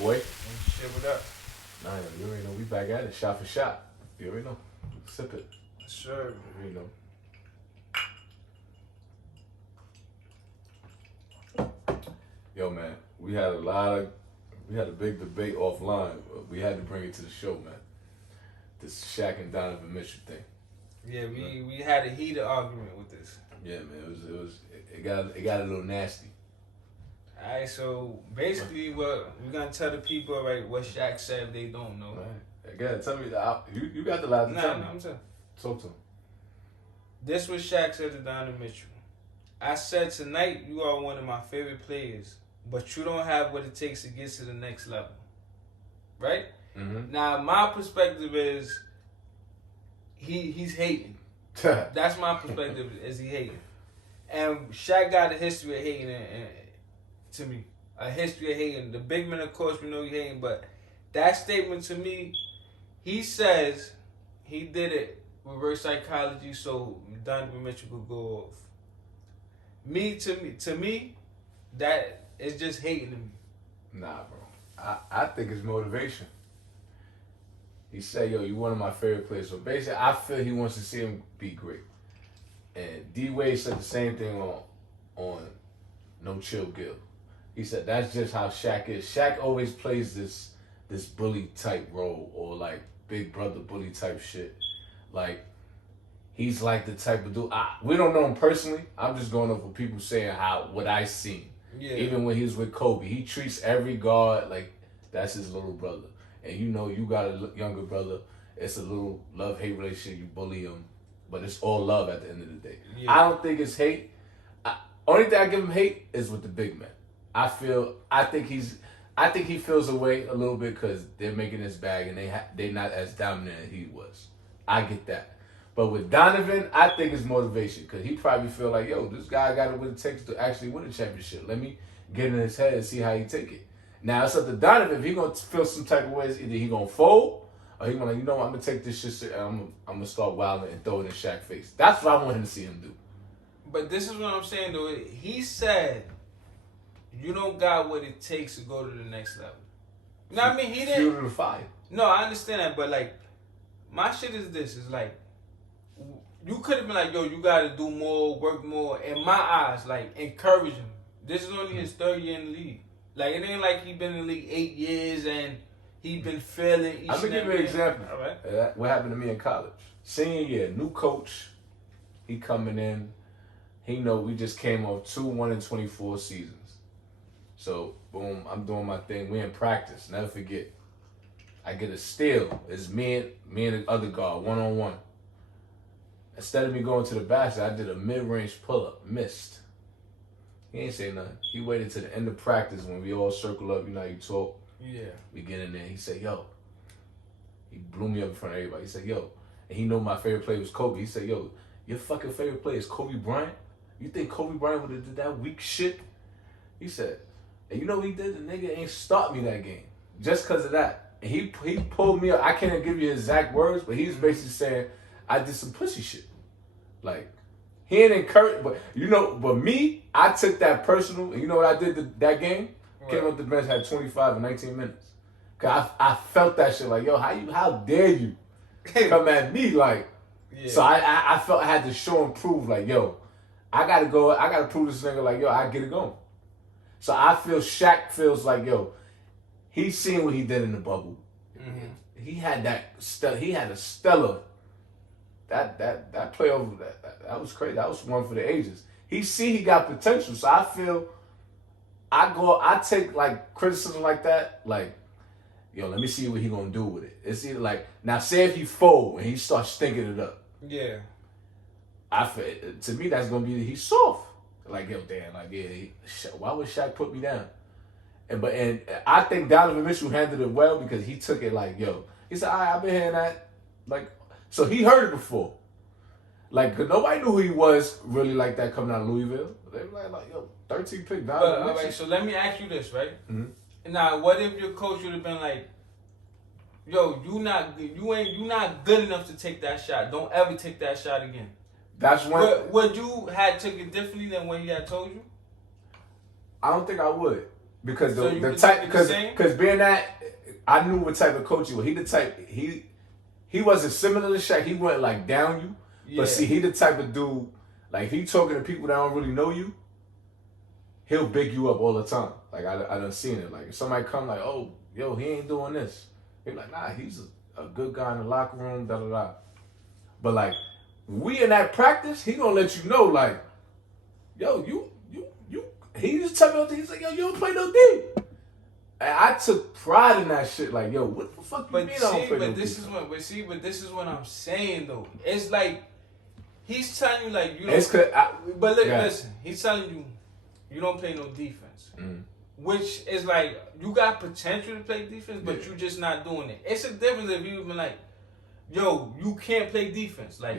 boy? Shit, what up? Nah, you already know we back at it, shot for shot. You already know. Sip it. Sure. You already know. Yo, man, we had a big debate offline. We had to bring it to the show, man. This Shaq and Donovan Mitchell thing. Yeah, we had a heated argument with this. Yeah, man, it got a little nasty. Alright, so basically what we're gonna tell the people, right, what Shaq said if they don't know. Right. Again, tell me you got the last Nah, I'm telling. Talk to him. This was Shaq said to Donovan Mitchell. I said tonight you are one of my favorite players, but you don't have what it takes to get to the next level. Right? Mm-hmm. Now my perspective is he's hating. That's my perspective, is he hating. And Shaq got a history of hating to me. A history of hating. The big man, of course, we know he hating, but that statement to me, he says he did it reverse psychology so Donovan Mitchell could go off. To me, that is just hating to me. Nah, bro. I think it's motivation. He said, yo, you one of my favorite players. So basically, I feel he wants to see him be great. And D-Wade said the same thing on No Chill Gill. He said that's just how Shaq is. Shaq always plays this bully type role, or like big brother bully type shit. Like, he's like the type of dude. We don't know him personally. I'm just going off what people saying what I seen. Yeah. Even when he was with Kobe, he treats every guard like that's his little brother. And you know, you got a younger brother. It's a little love-hate relationship. You bully him, but it's all love at the end of the day. Yeah. I don't think it's hate. Only thing I give him hate is with the big man. I think he feels away a little bit because they're making his bag and they're not as dominant as he was. I get that. But with Donovan, I think it's motivation because he probably feel like, yo, this guy got what it takes to actually win a championship. Let me get in his head and see how he take it. Now, it's up to Donovan. If he going to feel some type of ways, either he going to fold or he going to, like, you know what, I'm going to take this shit and I'm going to start wilding and throw it in Shaq's face. That's what I want him to see him do. But this is what I'm saying, though. He said, you don't got what it takes to go to the next level. You know what I mean? He didn't. Fuel to the fire. No, I understand that, but, like, my shit is this. Is like, you could have been like, yo, you got to do more, work more. In my eyes, like, encourage him. This is only his third year in the league. Like, it ain't like he been in the league 8 years and he been failing each I'm going to give you an example. All right. What happened to me in college. Senior year, new coach. He coming in. He know we just came off 2-1-24 seasons. So, boom, I'm doing my thing. We in practice. Never forget. I get a steal. It's me and the other guard, one-on-one. Instead of me going to the basket, I did a mid-range pull-up. Missed. He ain't say nothing. He waited to the end of practice when we all circle up. You know how you talk? Yeah. We get in there. He said, yo. He blew me up in front of everybody. He said, yo. And he know my favorite player was Kobe. He said, yo, your fucking favorite player is Kobe Bryant? You think Kobe Bryant would have did that weak shit? He said, and you know what he did? The nigga ain't start me that game. Just because of that. And he pulled me up. I can't give you exact words, but he's basically saying, I did some pussy shit. Like, he ain't encouraged, but me, I took that personal. And you know what I did that game? Right. Came up the bench, had 25 in 19 minutes. Cause I felt that shit like, yo, how dare you come at me like? Yeah. So I felt I had to show and prove like, yo, I gotta prove this nigga like, yo, I get it going. So I feel Shaq feels like, yo, he's seen what he did in the bubble. Mm-hmm. He had a stellar. That playoff, that was crazy. That was one for the ages. He got potential. So I feel I take like criticism like that, like, yo, let me see what he gonna do with it. It's either like, now say if he fold and he starts stinking it up. Yeah. I feel, to me that's gonna be he's soft. Like, yo, damn, like, yeah, why would Shaq put me down? And I think Donovan Mitchell handled it well because he took it like, yo, he said, all right, I've been hearing that. Like, so he heard it before. Like, cause nobody knew who he was really like that coming out of Louisville. They were like, yo, 13 pick Donovan Mitchell. All right, so let me ask you this, right? Mm-hmm. Now, what if your coach would have been like, yo, you not good enough to take that shot. Don't ever take that shot again. That's when. Would you had took it differently than what he had told you? I don't think I would. because the type because being that I knew what type of coach he was. He the type he wasn't similar to Shaq. He went like down you, but see he the type of dude like if he talking to people that don't really know you, he'll big you up all the time. Like I done seen it. Like if somebody come like, oh yo, he ain't doing this. He like, nah, he's a good guy in the locker room. Da da da. But like we in that practice, he gonna let you know like, yo, you. He just tell me he's like, yo, you don't play no D. And I took pride in that shit. Like, yo, what the fuck you mean I don't play no D? But this is what I'm saying though. It's like he's telling you like you don't. Listen, he's telling you you don't play no defense, which is like you got potential to play defense, but you just not doing it. It's a difference if you've been like, yo, you can't play defense. Like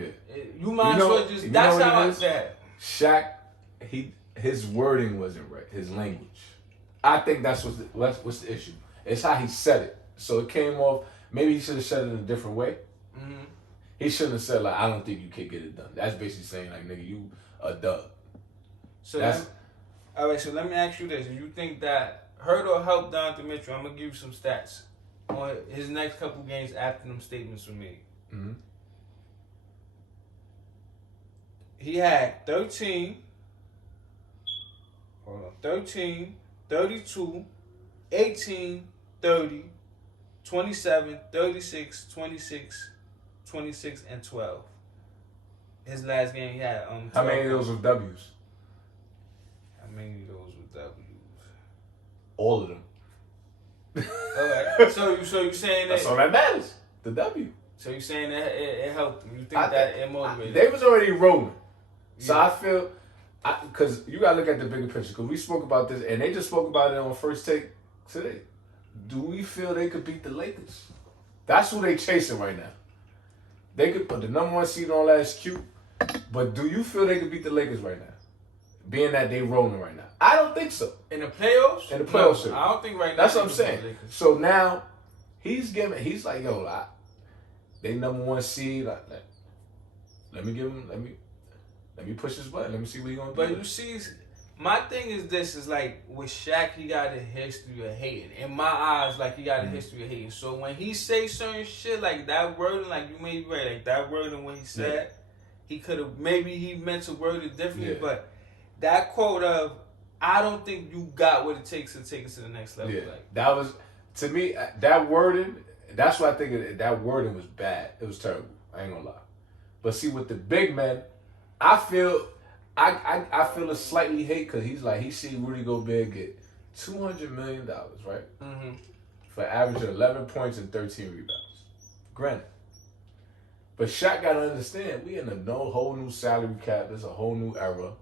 you might as well just. That's how I said. Shaq, his wording wasn't right. His language. I think that's what's the issue. It's how he said it. So it came off. Maybe he should have said it in a different way. Mm-hmm. He shouldn't have said like, "I don't think you can get it done." That's basically saying like, "Nigga, you a dub." So all right. So let me ask you this: do you think that hurt or helped Donovan Mitchell? I'm gonna give you some stats on his next couple games after them statements were made. Mm-hmm. He had 13. 32, 18, 30, 27, 36, 26, 26, and 12. His last game he had how many of those were W's? How many of those were W's? All of them. Alright. So you saying that that's all that matters. The W. So you saying that it helped him. You think that it motivated they was already rolling. So I feel because you gotta look at the bigger picture. Because we spoke about this, and they just spoke about it on First Take today. Do we feel they could beat the Lakers? That's who they chasing right now. They could put the number one seed on last cute, but do you feel they could beat the Lakers right now? Being that they rolling right now, I don't think so. In the playoffs? In the playoffs, no, I don't think right now. That's what I'm saying. So now he's like, yo, they number one seed. Let me push this button. Let me see what he gonna do. But you see, my thing is this: is like with Shaq, he got a history of hating. In my eyes, like he got a history of hating. So when he say certain shit like that wording, like you may be right, like that wording when he said, he could have he meant to word it differently. Yeah. But that quote of, "I don't think you got what it takes to take us to the next level." Yeah, like that was to me that wording. That's what I think. That wording was bad. It was terrible. I ain't gonna lie. But see, with the big men. I feel a slightly hate because he see Rudy Gobert get $200 million, right? Mm-hmm. For averaging 11 points and 13 rebounds. Granted. But Shaq got to understand, we in a whole new salary cap. There's a whole new era.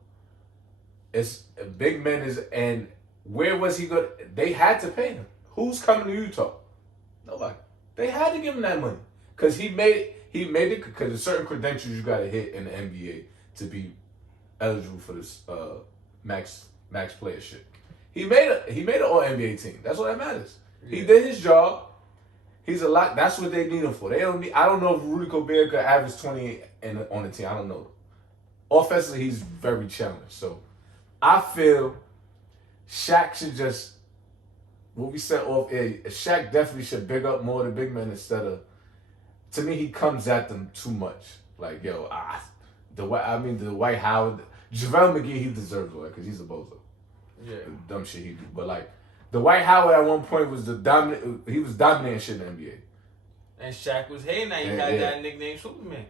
It's big men and where was he going? They had to pay him. Who's coming to Utah? Nobody. They had to give him that money because he made it because there's certain credentials you got to hit in the NBA to be eligible for this max player shit. He made an All NBA team. That's what that matters. Yeah. He did his job. He's a lot. That's what they need him for. They don't need. I don't know if Rudy Gobert could average 20 on the team. I don't know. Offensively, he's very challenged. So I feel Shaq should just what we said off air. Shaq definitely should big up more of the big men instead of. To me, he comes at them too much. Like yo, the White Howard, JaVale McGee, he deserves it because he's a bozo. Yeah, the dumb shit he do. But like the White Howard at one point was the dominant. He was dominating shit in the NBA. And Shaq was hating that he had that nickname Superman.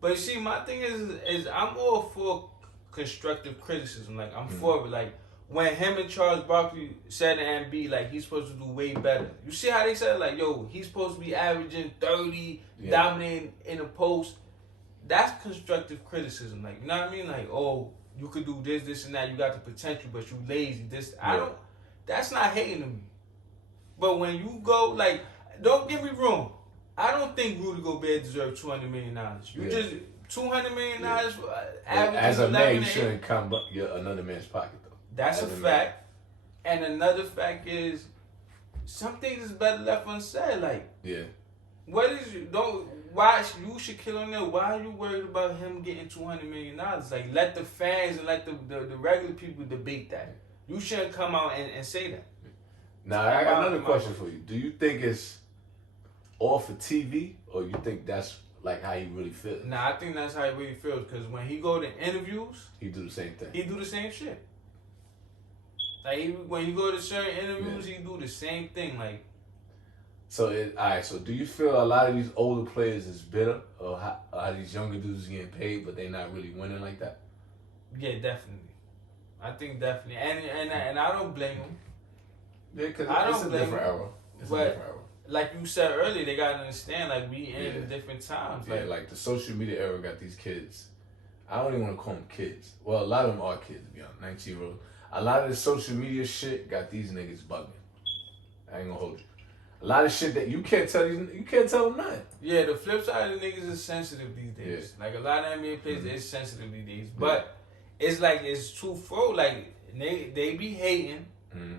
But see, my thing is I'm all for constructive criticism. Like I'm for it. Like when him and Charles Barkley said to Embiid, like he's supposed to do way better. You see how they said like, yo, he's supposed to be averaging 30, dominating in the post. That's constructive criticism. Like, you know what I mean? Like, oh, you could do this, and that. You got the potential, but you lazy. That's not hating to me. But when you go, like, don't get me wrong. I don't think Rudy Gobert deserves $200 million. You just $200 million as a man, you shouldn't come up another man's pocket though. That's a fact. And another fact is, some things is better left unsaid. Like, what is why you should kill on there? Why are you worried about him getting $200 million? Like, let the fans and let the regular people debate that. You shouldn't come out and say that. Now, I got another question for you. Do you think it's all for TV, or you think that's like how he really feels? Nah, I think that's how he really feels. Because when he go to interviews, he do the same thing. He do the same shit. Like when you go to certain interviews, he do the same thing. Like, so alright. So do you feel a lot of these older players is bitter, or how these younger dudes getting paid, but they not really winning like that? Yeah, definitely. I think definitely, and I don't blame him. Yeah, because it's a different era. It's a different era. Like you said earlier, they gotta understand. Like we in different times. Yeah, like the social media era got these kids. I don't even want to call them kids. Well, a lot of them are kids, to be honest. 19-year-olds. A lot of the social media shit got these niggas bugging. I ain't gonna hold you. A lot of shit that you can't tell them nothing. Yeah, the flip side of the niggas is sensitive these days. Yeah. Like a lot of NBA players is sensitive these days. But it's like it's twofold. Like they be hating. Mm-hmm.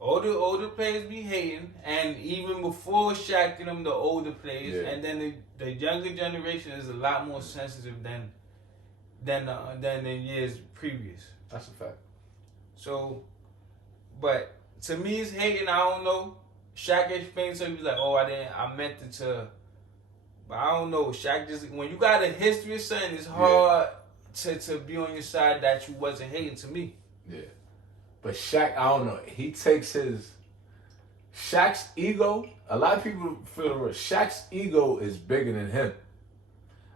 Older players be hating, and even before Shaq and them, the older players, and then the younger generation is a lot more sensitive than in years previous. That's a fact. So, but to me, it's hating. I don't know. Shaq explained to me, he was like, "Oh, I meant it to," but I don't know. Shaq just when you got a history of something, it's hard to be on your side that you wasn't hating. To me, yeah. But Shaq, I don't know. He takes Shaq's ego. A lot of people feel Shaq's ego is bigger than him.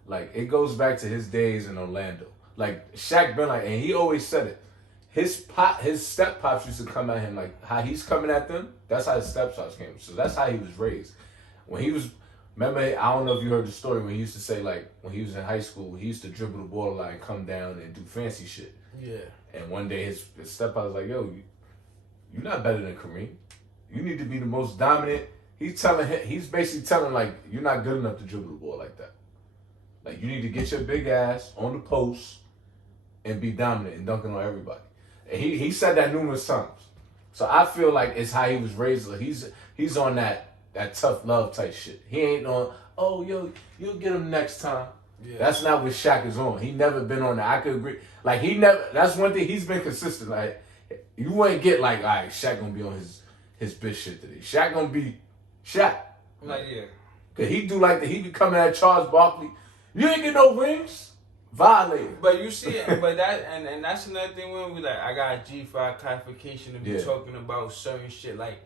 Like it goes back to his days in Orlando. Like Shaq been like, and he always said it. His step pops used to come at him like how he's coming at them. That's how his step pops came. So that's how he was raised. When he was, remember, I don't know if you heard the story when he used to say like when he was in high school, he used to dribble the ball line, come down and do fancy shit. Yeah. And one day his step was like, "Yo, you're not better than Kareem. You need to be the most dominant." He's basically telling like, "You're not good enough to dribble the ball like that. Like you need to get your big ass on the post and be dominant and dunking on everybody." And he said that numerous times. So I feel like it's how he was raised. Like he's on that tough love type shit. He ain't on, "Oh, yo, you'll get him next time." Yeah. That's not what Shaq is on. He never been on that. I could agree. Like that's one thing he's been consistent. Like you wouldn't get like, all right, Shaq gonna be on his bitch shit today. Shaq gonna be Shaq. Like yeah. Cause he do like he be coming at Charles Barkley. You ain't get no rings. Violated. But you see it, but that and that's another thing when we like I got G5 clarification to be talking about certain shit like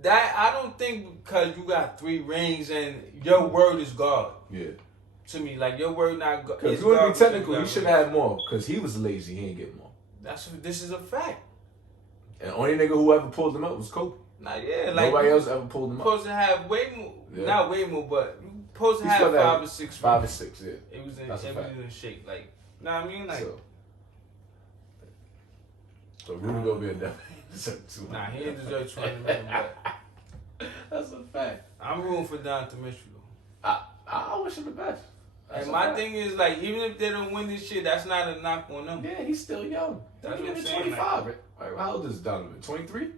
that. I don't think because you got 3 rings and your word is God. Yeah. To me, like your word not God. Because you want to be technical, he should have had more. Because he was lazy, he ain't get more. This is a fact. And the only nigga who ever pulled him up was Kobe. Nah, yeah, like nobody else ever pulled him up. Supposed to have way more, not way more, but you supposed to have 5 or 6. 5 or 6, yeah. It was in shape, like. Know what I mean, like. So Rudy Gobert definitely deserve $200 million. Nah, he didn't deserve $200 million. But that's a fact. I'm rooting for Donovan Mitchell though. I wish him the best. And my thing is like, even if they don't win this shit, that's not a knock on them. Yeah, he's still young. That's what I'm saying. 25. Like, how old is Donovan? 23?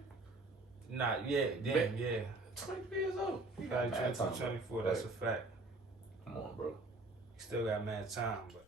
Nah, yeah, damn, yeah. 23 years old. He got 24. That's a fact. Come on, bro. He still got mad time, but.